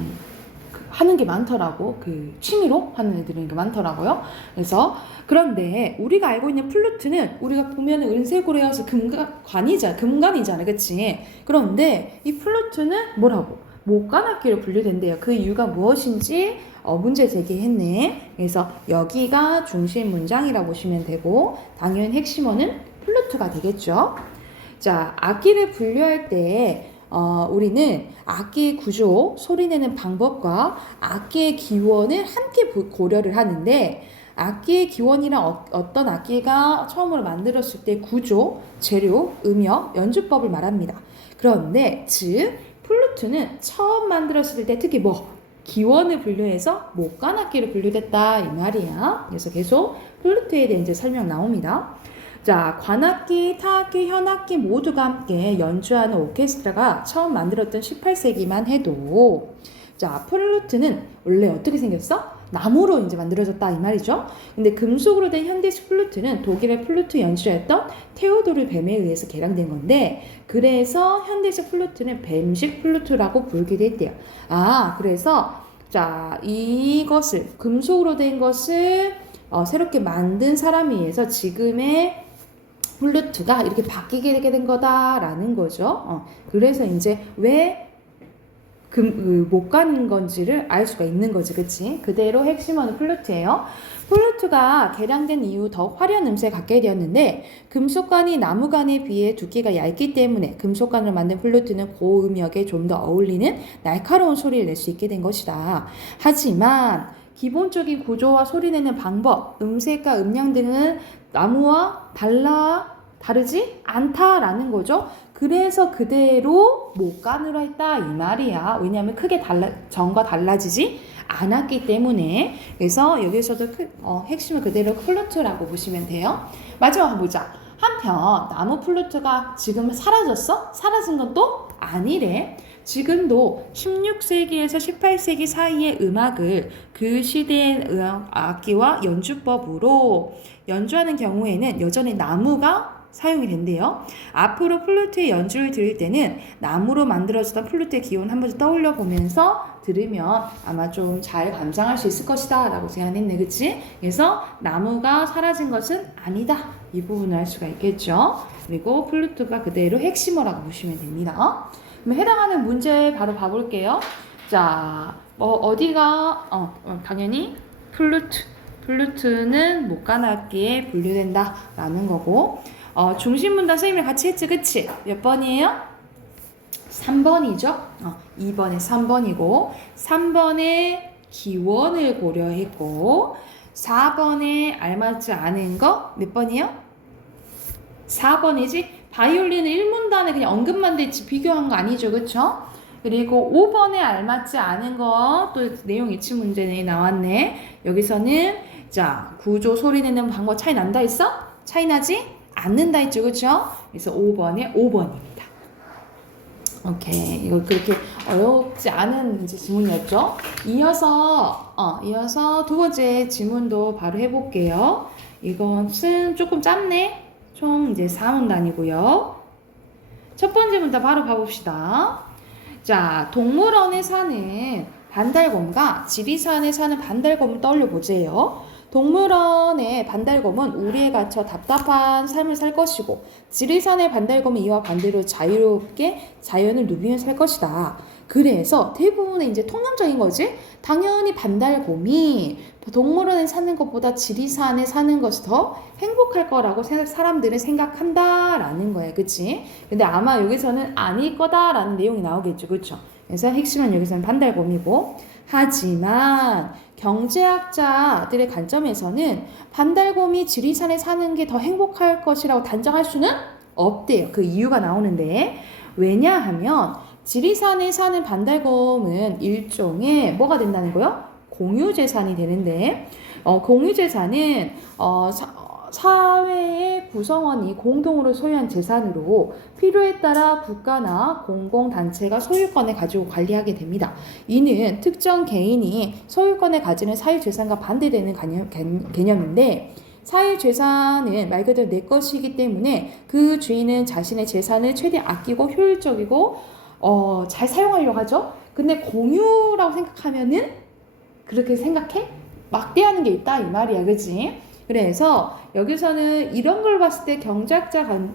하는 게 많더라고. 그 취미로 하는 애들이 많더라고요. 그래서 그런데 우리가 알고 있는 플루트는 우리가 보면은 은색으로 해서 금관이잖아, 그치? 그런데 이 플루트는 뭐라고? 목관악기로 분류된대요. 그 이유가 무엇인지 문제 제기했네. 그래서 여기가 중심 문장이라고 보시면 되고 당연히 핵심어는 플루트가 되겠죠. 자, 악기를 분류할 때 우리는 악기의 구조, 소리내는 방법과 악기의 기원을 함께 고려를 하는데 악기의 기원이란 어떤 악기가 처음으로 만들었을 때 구조, 재료, 음역, 연주법을 말합니다. 그런데 즉 플루트는 처음 만들었을 때 특히 기원을 분류해서 목관악기로 분류됐다 이 말이야. 그래서 계속 플루트에 대해 이제 설명 나옵니다. 자, 관악기, 타악기, 현악기 모두가 함께 연주하는 오케스트라가 처음 만들었던 18세기만 해도 자, 플루트는 원래 어떻게 생겼어? 나무로 이제 만들어졌다 이 말이죠. 근데 금속으로 된 현대식 플루트는 독일의 플루트 연주자였던 테오도르 뱀에 의해서 개량된 건데 그래서 현대식 플루트는 뱀식 플루트라고 부르기도 했대요. 그래서 자, 이것을 금속으로 된 것을 새롭게 만든 사람에 의해서 지금의 플루트가 이렇게 바뀌게 되게 된 거다라는 거죠. 그래서 이제 왜 못 가는 건지를 알 수가 있는 거지, 그치? 그대로 핵심어는 플루트예요. 플루트가 개량된 이후 더 화려한 음색을 갖게 되었는데 금속관이 나무관에 비해 두께가 얇기 때문에 금속관으로 만든 플루트는 고음역에 좀 더 어울리는 날카로운 소리를 낼 수 있게 된 것이다. 하지만 기본적인 구조와 소리내는 방법, 음색과 음량 등은 나무와 다르지 않다라는 거죠. 그래서 그대로 목관으로 했다 이 말이야. 왜냐하면 크게 전과 달라지지 않았기 때문에. 그래서 여기서도 핵심을 그대로 플루트라고 보시면 돼요. 마지막 보자. 한편 나무 플루트가 지금 사라졌어? 사라진 건 또 아니래. 지금도 16세기에서 18세기 사이의 음악을 그 시대의 악기와 연주법으로 연주하는 경우에는 여전히 나무가 사용이 된대요. 앞으로 플루트의 연주를 들을 때는 나무로 만들어졌던 플루트의 기원 한 번 떠올려 보면서 들으면 아마 좀 잘 감상할 수 있을 것이다 라고 생각했네, 그치? 그래서 나무가 사라진 것은 아니다, 이 부분을 알 수가 있겠죠. 그리고 플루트가 그대로 핵심어라고 보시면 됩니다. 그럼 해당하는 문제 바로 봐볼게요. 자, 당연히 플루트는 목관악기에 분류된다 라는 거고, 중심문단 선생님이랑 같이 했지, 그치? 몇 번이에요? 3번이죠? 2번에 3번이고 3번에 기원을 고려했고 4번에 알맞지 않은 거 몇 번이에요? 4번이지? 바이올린은 1문단에 그냥 언급만 됐지 비교한 거 아니죠, 그쵸? 그리고 5번에 알맞지 않은 거 또 내용 일치 문제 나왔네. 여기서는 자, 구조 소리 내는 방법 차이 난다 했어? 차이 나지? 않는다 했죠, 그쵸? 그래서 5번에 5번입니다. 오케이, 이거 그렇게 어렵지 않은 이제 지문이었죠? 이어서 두 번째 지문도 바로 해볼게요. 이것은 조금 짧네. 총 이제 4문단이고요. 첫 번째 문단 바로 봐봅시다. 자, 동물원에 사는 반달곰과 지리산에 사는 반달곰을 떠올려 보세요. 동물원의 반달곰은 우리에 갇혀 답답한 삶을 살 것이고 지리산의 반달곰은 이와 반대로 자유롭게 자연을 누비며 살 것이다. 그래서 대부분의 이제 통념적인 거지. 당연히 반달곰이 동물원에 사는 것보다 지리산에 사는 것이 더 행복할 거라고 사람들은 생각한다라는 거야, 그치? 근데 아마 여기서는 아닐 거다라는 내용이 나오겠죠, 그쵸? 그래서 핵심은 여기서는 반달곰이고, 하지만 경제학자들의 관점에서는 반달곰이 지리산에 사는 게 더 행복할 것이라고 단정할 수는 없대요. 그 이유가 나오는데, 왜냐하면 지리산에 사는 반달곰은 일종의 뭐가 된다는 거요? 공유재산이 되는데, 공유재산은 사회의 구성원이 공동으로 소유한 재산으로 필요에 따라 국가나 공공단체가 소유권을 가지고 관리하게 됩니다. 이는 특정 개인이 소유권을 가지는 사유재산과 반대되는 개념인데 사유재산은 말 그대로 내 것이기 때문에 그 주인은 자신의 재산을 최대한 아끼고 효율적이고 잘 사용하려고 하죠. 근데 공유라고 생각하면은 그렇게 생각해? 막대하는 게 있다 이 말이야, 그치? 그래서 여기서는 이런 걸 봤을 때 경제학자들은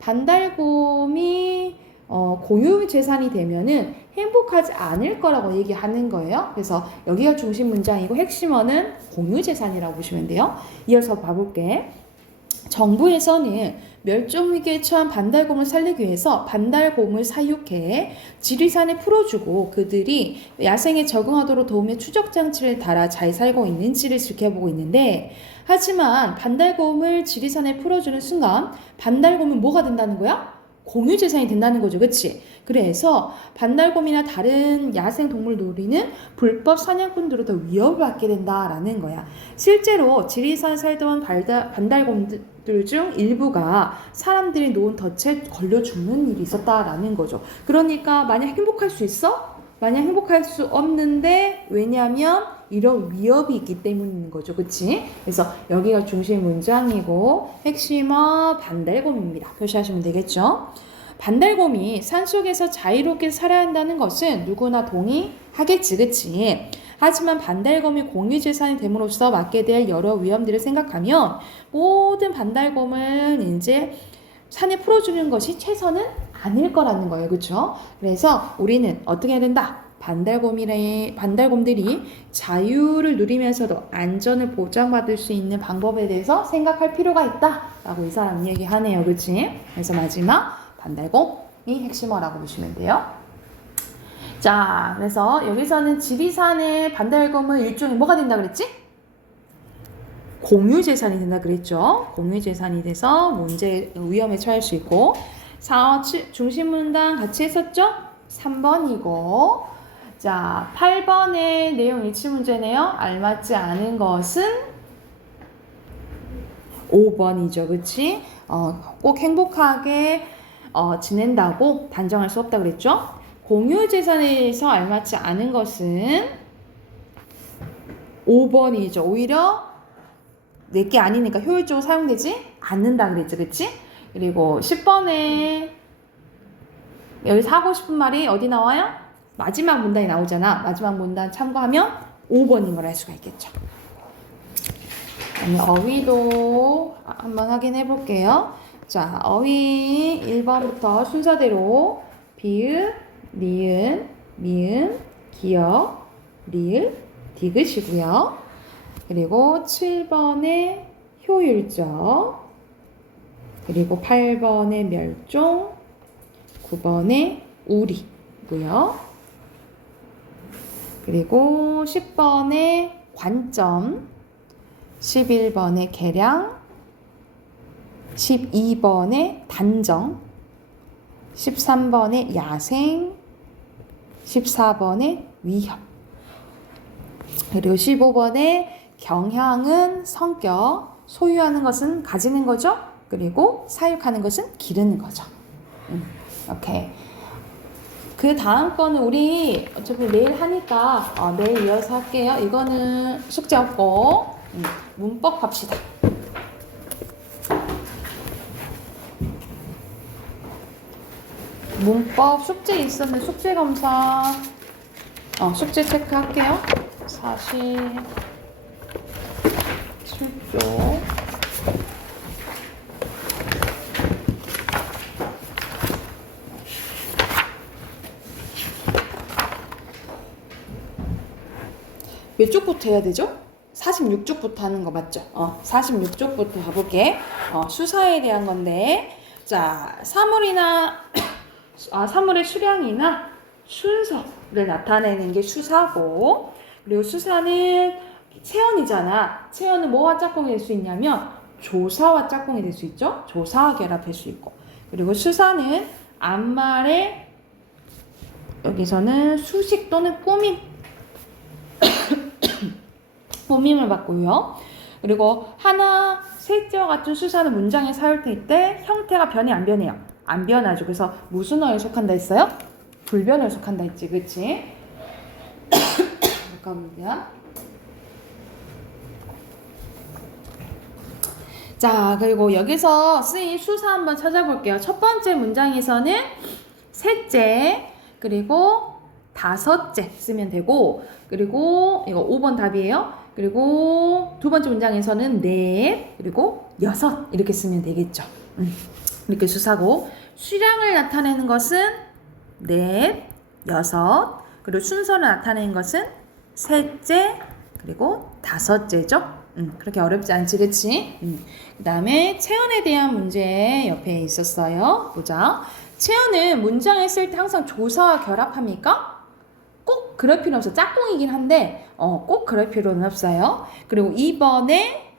반달곰이 공유 재산이 되면은 행복하지 않을 거라고 얘기하는 거예요. 그래서 여기가 중심 문장이고 핵심어는 공유 재산이라고 보시면 돼요. 이어서 봐볼게. 정부에서는 멸종위기에 처한 반달곰을 살리기 위해서 반달곰을 사육해 지리산에 풀어주고 그들이 야생에 적응하도록 도움의 추적 장치를 달아 잘 살고 있는지를 지켜보고 있는데, 하지만 반달곰을 지리산에 풀어주는 순간 반달곰은 뭐가 된다는 거야? 공유재산이 된다는 거죠. 그치? 그래서 반달곰이나 다른 야생동물 놀이는 불법 사냥꾼들로부터 위협을 받게 된다라는 거야. 실제로 지리산에 살던 반달곰들 중 일부가 사람들이 놓은 덫에 걸려 죽는 일이 있었다라는 거죠. 그러니까 만약 행복할 수 있어? 만약 행복할 수 없는데, 왜냐하면 이런 위협이 있기 때문인 거죠. 그치? 그래서 여기가 중심 문장이고 핵심어 반달곰입니다. 표시하시면 되겠죠? 반달곰이 산속에서 자유롭게 살아야 한다는 것은 누구나 동의하겠지. 그치? 하지만 반달곰이 공유재산이 됨으로써 맞게 될 여러 위험들을 생각하면 모든 반달곰을 이제 산에 풀어주는 것이 최선은 아닐 거라는 거예요. 그렇죠? 그래서 우리는 어떻게 해야 된다? 반달곰들이 자유를 누리면서도 안전을 보장받을 수 있는 방법에 대해서 생각할 필요가 있다라고 이 사람 얘기하네요. 그렇지? 그래서 마지막 반달곰이 핵심어라고 보시면 돼요. 자, 그래서 여기서는 지리산의 반달곰은 일종의 뭐가 된다 그랬지? 공유재산이 된다 그랬죠. 공유재산이 돼서 위험에 처할 수 있고, 중심문장 같이 했었죠? 3번이고, 자, 8번의 내용 일치문제네요. 알맞지 않은 것은 5번이죠. 그치? 꼭 행복하게 지낸다고 단정할 수 없다 그랬죠? 공유재산에서 알맞지 않은 것은 5번이죠. 오히려 내게 아니니까 효율적으로 사용되지 않는다 그랬죠. 그치? 그리고 10번에 여기서 하고 싶은 말이 어디 나와요? 마지막 문단이 나오잖아. 마지막 문단 참고하면 5번인 걸 알 수가 있겠죠. 어휘도 한번 확인해 볼게요. 자, 어휘 1번부터 순서대로 비읍, 니은, 미음, 기역, 리을, 디귿이고요. 그리고 7번의 효율적, 그리고 8번의 멸종, 9번의 우리고요. 그리고 10번의 관점, 11번의 계량, 12번의 단정, 13번의 야생, 14번의 위협, 그리고 15번의 경향은 성격, 소유하는 것은 가지는 거죠. 그리고 사육하는 것은 기르는 거죠. 오케이. 그 다음 거는 우리 어차피 내일 하니까 내일 이어서 할게요. 이거는 숙제 없고 문법 합시다. 문법 숙제 있었는데 숙제 검사 숙제 체크할게요. 47쪽 몇 쪽부터 해야 되죠? 46쪽부터 하는 거 맞죠? 46쪽부터 가볼게. 수사에 대한 건데, 자, 사물의 수량이나 순서를 나타내는 게 수사고, 그리고 수사는 체언이잖아. 체언은 뭐와 짝꿍이 될 수 있냐면 조사와 짝꿍이 될 수 있죠. 조사와 결합할 수 있고, 그리고 수사는 암말의 여기서는 수식 또는 꾸밈을 받고요. 그리고 하나, 셋째와 같은 수사는 문장에 사용될 때 형태가 변해 안 변해요? 안 변하죠. 그래서 무슨 어에 속한다 했어요? 불변어에 속한다 했지. 그치? 잠깐만요. 자, 그리고 여기서 쓰인 수사 한번 찾아볼게요. 첫 번째 문장에서는 셋째, 그리고 다섯째 쓰면 되고, 그리고 이거 5번 답이에요. 그리고 두 번째 문장에서는 넷, 그리고 여섯 이렇게 쓰면 되겠죠. 이렇게 수사고, 수량을 나타내는 것은 넷, 여섯, 그리고 순서를 나타내는 것은 셋째, 그리고 다섯째죠. 그렇게 어렵지 않지, 그치? 그 다음에 체언에 대한 문제 옆에 있었어요. 보자. 체언은 문장에 쓸 때 항상 조사와 결합합니까? 꼭 그럴 필요는 없어. 짝꿍이긴 한데 꼭 그럴 필요는 없어요. 그리고 2번에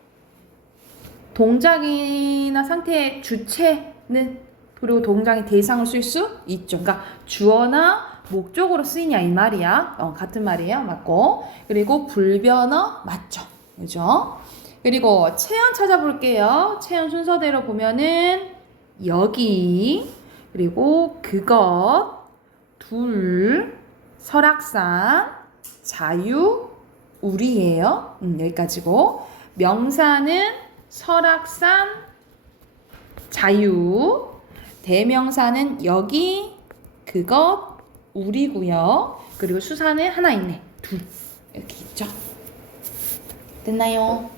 동작이나 상태의 주체는 그리고 동작의 대상을 쓸 수 있죠. 그러니까 주어나 목적으로 쓰이냐 이 말이야. 같은 말이에요. 맞고. 그리고 불변어 맞죠. 그죠? 그리고 체언 찾아볼게요. 체언 순서대로 보면은 여기, 그리고 그것, 둘, 설악산, 자유, 우리예요. 여기까지고. 명사는 설악산, 자유, 대명사는 여기, 그것, 우리고요. 그리고 수사는 하나 있네. 둘. 이렇게 있죠. 됐나요?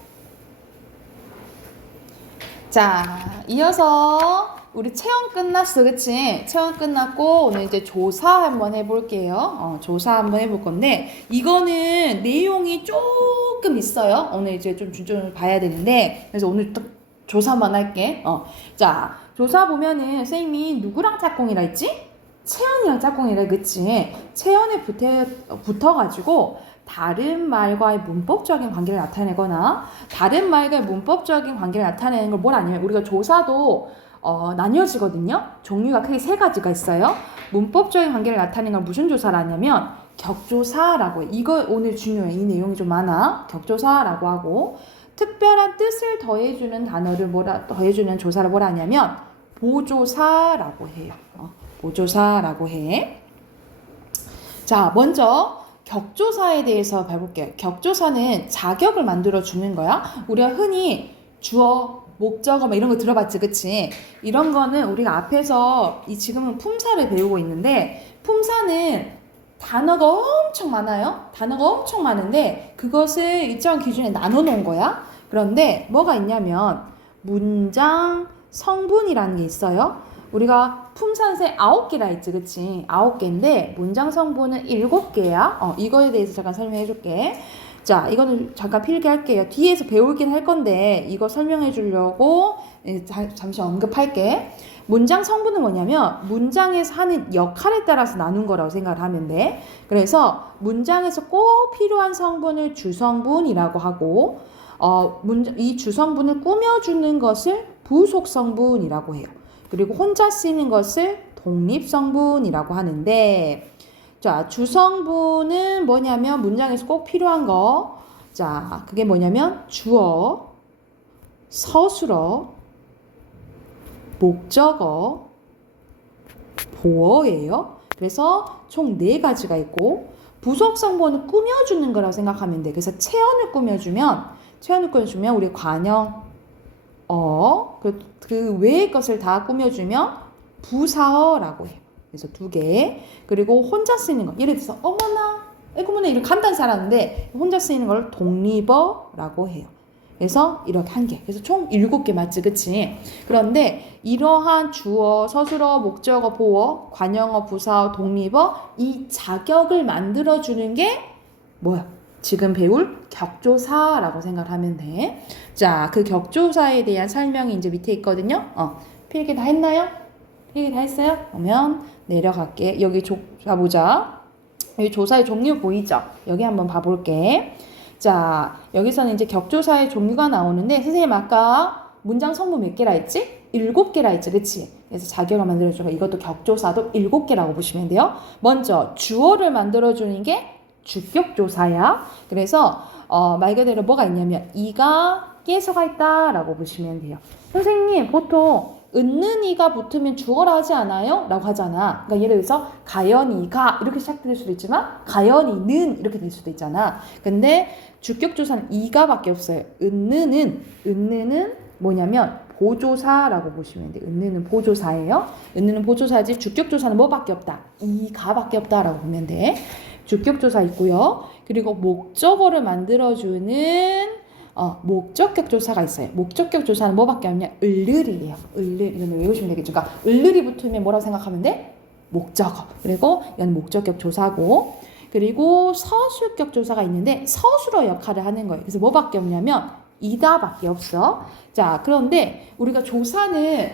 자, 이어서 우리 체험 끝났어, 그치? 체험 끝났고 오늘 이제 조사 한번 해볼게요. 조사 한번 해볼 건데 이거는 내용이 조금 있어요. 오늘 이제 좀 중점을 봐야 되는데 그래서 오늘 또 조사만 할게. 자, 조사 보면은 선생님이 누구랑 짝꿍이라 했지? 체연이랑 짝꿍이라, 그치? 체연에 붙어가지고 다른 말과의 문법적인 관계를 나타내거나 다른 말과의 문법적인 관계를 나타내는 걸 뭘 아니면 우리가 조사도 나뉘어지거든요. 종류가 크게 세 가지가 있어요. 문법적인 관계를 나타내는 걸 무슨 조사를 하냐면 격조사라고 해요. 이거 오늘 중요해. 이 내용이 좀 많아. 격조사라고 하고 특별한 뜻을 더해주는 단어를 더해주는 조사를 뭐라 하냐면 보조사라고 해요. 보조사라고 해. 자, 먼저 격조사에 대해서 배울게요. 격조사는 자격을 만들어 주는 거야. 우리가 흔히 주어, 목적어 막 이런 거 들어봤지, 그치? 이런 거는 우리가 앞에서 지금은 품사를 배우고 있는데 품사는 단어가 엄청 많아요. 단어가 엄청 많은데 그것을 일정 기준에 나눠 놓은 거야. 그런데 뭐가 있냐면 문장 성분이라는 게 있어요. 우리가 품사는 9개라 했지, 그치? 9개인데 문장 성분은 7개야. 이거에 대해서 잠깐 설명해 줄게. 자, 이거는 잠깐 필기할게요. 뒤에서 배우긴 할 건데 이거 설명해 주려고 잠시 언급할게. 문장 성분은 뭐냐면 문장에서 하는 역할에 따라서 나눈 거라고 생각을 하면 돼. 그래서 문장에서 꼭 필요한 성분을 주성분이라고 하고 이 주성분을 꾸며주는 것을 부속성분이라고 해요. 그리고 혼자 쓰이는 것을 독립성분이라고 하는데 자, 주성분은 뭐냐면 문장에서 꼭 필요한 거. 자, 그게 뭐냐면 주어, 서술어, 목적어, 보어예요. 그래서 총 4가지가 있고 부속성분을 꾸며주는 거라고 생각하면 돼. 그래서 체언을 꾸며주면 우리 관형, 그 외의 것을 다 꾸며주면 부사어라고 해요. 그래서 2개. 그리고 혼자 쓰이는 거. 예를 들어서 어머나, 에구머나 이렇게 간단히 살았는데 혼자 쓰이는 걸 독립어라고 해요. 그래서 이렇게 1개. 그래서 총 7개 맞지, 그치? 그런데 이러한 주어, 서술어, 목적어, 보어, 관형어, 부사어, 독립어 이 자격을 만들어주는 게 뭐야? 지금 배울 격조사라고 생각하면 돼. 자, 그 격조사에 대한 설명이 이제 밑에 있거든요. 필기 다 했나요? 필기 다 했어요? 그러면 내려갈게. 여기 봐보자. 여기 조사의 종류 보이죠? 여기 한번 봐볼게. 자, 여기서는 이제 격조사의 종류가 나오는데 선생님 아까 문장 성분 몇 개라 했지? 7개라 했지, 그치? 그래서 자격을 만들어주고 이것도 격조사도 7개라고 보시면 돼요. 먼저 주어를 만들어주는 게 주격조사야. 그래서 말 그대로 뭐가 있냐면 이가 깨서가 있다라고 보시면 돼요. 선생님 보통 은는 이가 붙으면 주어라 하지 않아요? 라고 하잖아. 그러니까 예를 들어서 가연이가 이렇게 시작될 수도 있지만 가연이는 이렇게 될 수도 있잖아. 근데 주격조사는 이가밖에 없어요. 은는은 뭐냐면 보조사라고 보시면 돼요. 은느는 보조사예요. 은느는 보조사지 주격조사는 뭐밖에 없다? 이가밖에 없다라고 보면 돼. 주격조사 있고요. 그리고 목적어를 만들어주는 목적격 조사가 있어요. 목적격 조사는 뭐밖에 없냐? 을을이에요. 을을 이거는 외우시면 되겠죠. 그러니까 을을이 붙으면 뭐라고 생각하면 돼? 목적어. 그리고 이건 목적격 조사고, 그리고 서술격 조사가 있는데 서술어 역할을 하는 거예요. 그래서 뭐밖에 없냐면 이다밖에 없어. 자, 그런데 우리가 조사는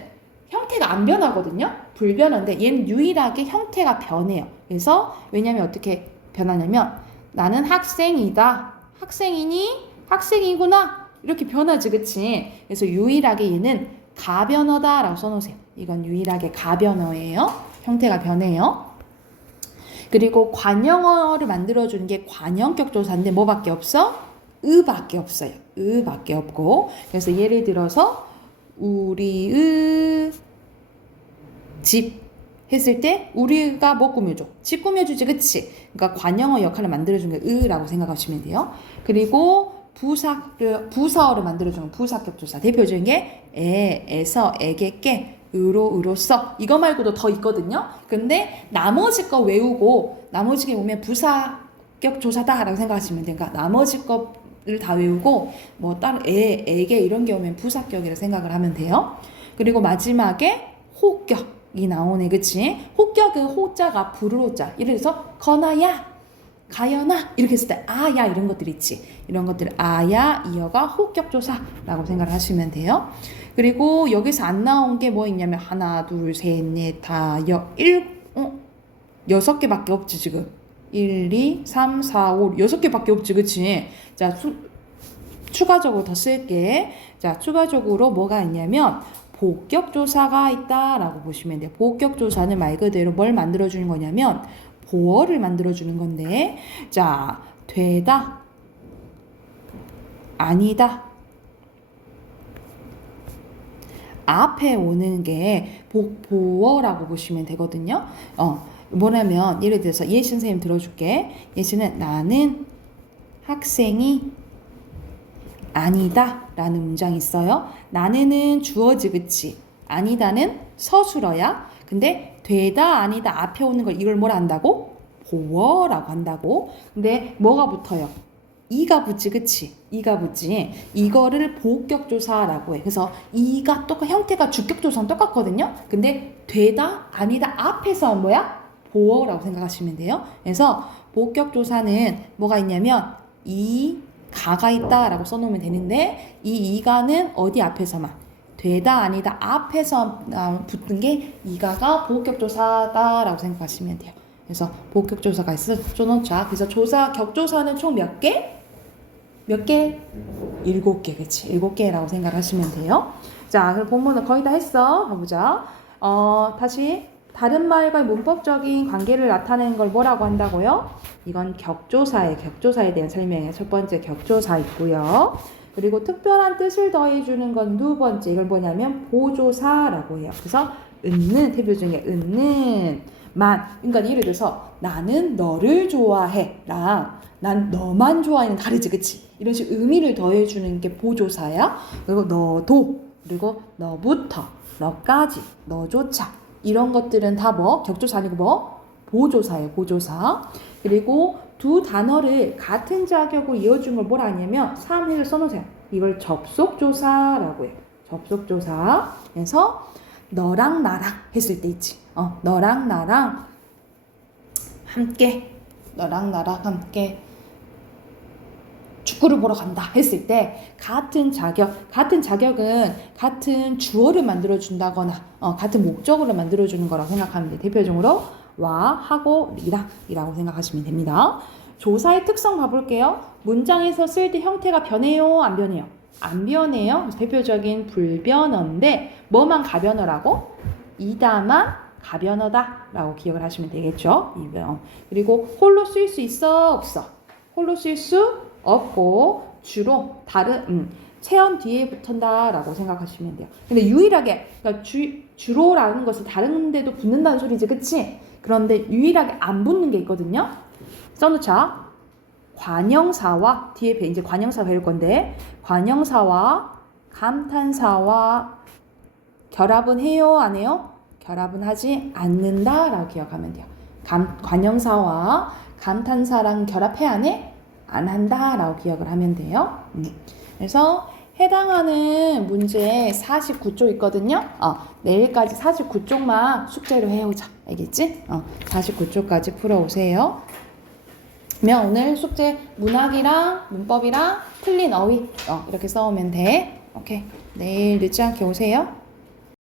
형태가 안 변하거든요. 불변한데 얘는 유일하게 형태가 변해요. 그래서 왜냐면 어떻게 변하냐면 나는 학생이다. 학생이니? 학생이구나. 이렇게 변하지, 그치? 그래서 유일하게 얘는 가변어다라고 써놓으세요. 이건 유일하게 가변어예요. 형태가 변해요. 그리고 관형어를 만들어주는 게 관형격 조사인데 뭐밖에 없어? 으밖에 없어요. 으밖에 없고. 그래서 예를 들어서 우리의 집 했을 때 우리가 뭐 꾸며줘? 집 꾸며주지, 그치? 그러니까 관형어 역할을 만들어주는 게 으라고 생각하시면 돼요. 그리고 부사어를 만들어주는 부사격 조사. 대표적인 게 에서, 에게, 깨, 으로써. 이거 말고도 더 있거든요. 근데 나머지 거 외우고 나머지 게 오면 부사격 조사다라고 생각하시면 돼요. 그러니까 나머지 거를 다 외우고 뭐 다른 에게 이런 게 오면 부사격이라고 생각을 하면 돼요. 그리고 마지막에 호격이 나오네, 그치? 호격은 호자가 부르로자. 예를 들어서 거나야, 가연아 이렇게 했을 때 아야 이런 것들 있지. 이런 것들 아야 이어가 호격조사라고 생각을 하시면 돼요. 그리고 여기서 안 나온 게 뭐 있냐면 하나 둘 셋 넷 다 여섯 개밖에 없지 지금. 1, 2, 3, 4, 5 여섯 개밖에 없지, 그치? 자, 추가적으로 더 쓸게. 자, 추가적으로 뭐가 있냐면 보격조사가 있다라고 보시면 돼요. 보격조사는 말 그대로 뭘 만들어주는 거냐면 보어를 만들어주는 건데, 자, 되다, 아니다. 앞에 오는 게 보어라고 보시면 되거든요. 뭐냐면, 예를 들어서 예시 선생님 들어줄게. 예시는 나는 학생이 아니다 라는 문장이 있어요. 나는은 주어지, 그치? 아니다는 서술어야. 근데 되다 아니다 앞에 오는 걸 이걸 뭐라 한다고? 보어라고 한다고. 근데 뭐가 붙어요? 이가 붙지, 그치? 이가 붙지. 이거를 보격조사라고 해. 그래서 이가 형태가 주격조사랑 똑같거든요. 근데 되다 아니다 앞에서 뭐야? 보어라고 생각하시면 돼요. 그래서 보격조사는 뭐가 있냐면 가가 있다라고 써놓으면 되는데 이 이가는 어디 앞에서만? 되다 아니다 앞에서 붙는 게 이가가 보격조사다라고 생각하시면 돼요. 그래서 보격조사가 있어 써놓자. 그래서 격조사는 총 몇 개? 몇 개? 7개, 그치? 7개라고 생각하시면 돼요. 자, 그럼 본문은 거의 다 했어. 가보자. 다시 다른 말과의 문법적인 관계를 나타내는 걸 뭐라고 한다고요? 이건 격조사예요. 격조사에 대한 설명이에요. 첫 번째 격조사 있고요. 그리고 특별한 뜻을 더해주는 건 두 번째. 이걸 뭐냐면 보조사라고 해요. 그래서 은는 대표적인 게 은는 만. 그러니까 예를 들어서 나는 너를 좋아해 랑 난 너만 좋아해는 다르지, 그치? 이런 식으로 의미를 더해주는 게 보조사야. 그리고 너도, 그리고 너부터, 너까지, 너조차 이런 것들은 다 뭐? 격조사 아니고 뭐? 보조사예요. 보조사. 그리고 두 단어를 같은 자격으로 이어준 걸 뭐라 하냐면 3회를 써놓으세요. 이걸 접속조사라고 해요. 접속조사. 그래서 너랑 나랑 했을 때 있지. 너랑 나랑 함께, 너랑 나랑 함께 축구를 보러 간다 했을 때 같은 자격은 같은 주어를 만들어준다거나 같은 목적어를 만들어주는 거라고 생각하면 돼요. 대표적으로 와, 하고, 이라고 생각하시면 됩니다. 조사의 특성 봐볼게요. 문장에서 쓸 때 형태가 변해요? 안 변해요? 안 변해요. 대표적인 불변어인데 뭐만 가변어라고? 이다만 가변어다 라고 기억을 하시면 되겠죠. 그리고 홀로 쓰일 수 있어? 없어? 홀로 쓸 수 없고 주로 다른 체언 뒤에 붙는다 라고 생각하시면 돼요. 근데 유일하게 그러니까 주로라는 것이 다른 데도 붙는다는 소리지, 그치? 그런데 유일하게 안 붙는 게 있거든요. 써놓자. 관형사와 뒤에 이제 관형사 배울 건데 관형사와 감탄사와 결합은 해요, 안 해요? 결합은 하지 않는다 라고 기억하면 돼요. 관형사와 감탄사랑 결합해 안 해? 안 한다 라고 기억을 하면 돼요. 그래서 해당하는 문제 49쪽 있거든요. 내일까지 49쪽만 숙제로 해오자. 알겠지? 49쪽까지 풀어오세요. 그러면 오늘 숙제 문학이랑 문법이랑 틀린 어휘 이렇게 써오면 돼. 오케이. 내일 늦지 않게 오세요.